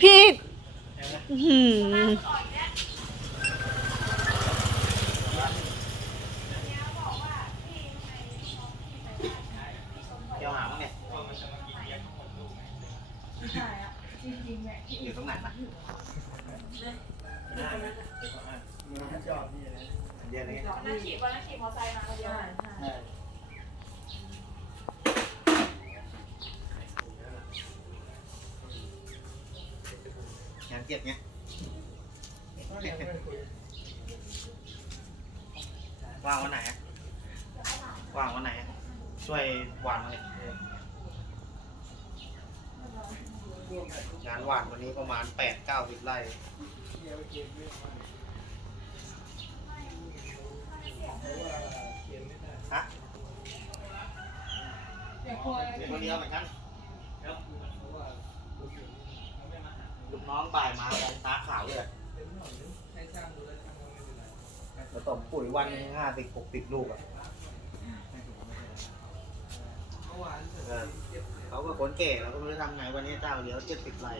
พี่หืมอยู่ตรงไหนมาเดี๋ยวนี้ฉีดวันนั้นฉีดมอไซค์มาเดียว งานเจ็บเนี้ยว่างวันไหนอะว่างวันไหนอะช่วยหวานมาเลยงานหวานวันนี้ประมาณแปดเก้าสิบไร่ฮะเป็นคนเดียวเหมือนกัน น้องบ่ายมาแต่ตาขาวเลยผสมปุ๋ยวันห้าสิบหกสิบลูกอะเออเขาก็คนแก่เราก็ไม่รู้ทำไงวันนี้เจ้าเดียวเจ็ดสิบไร่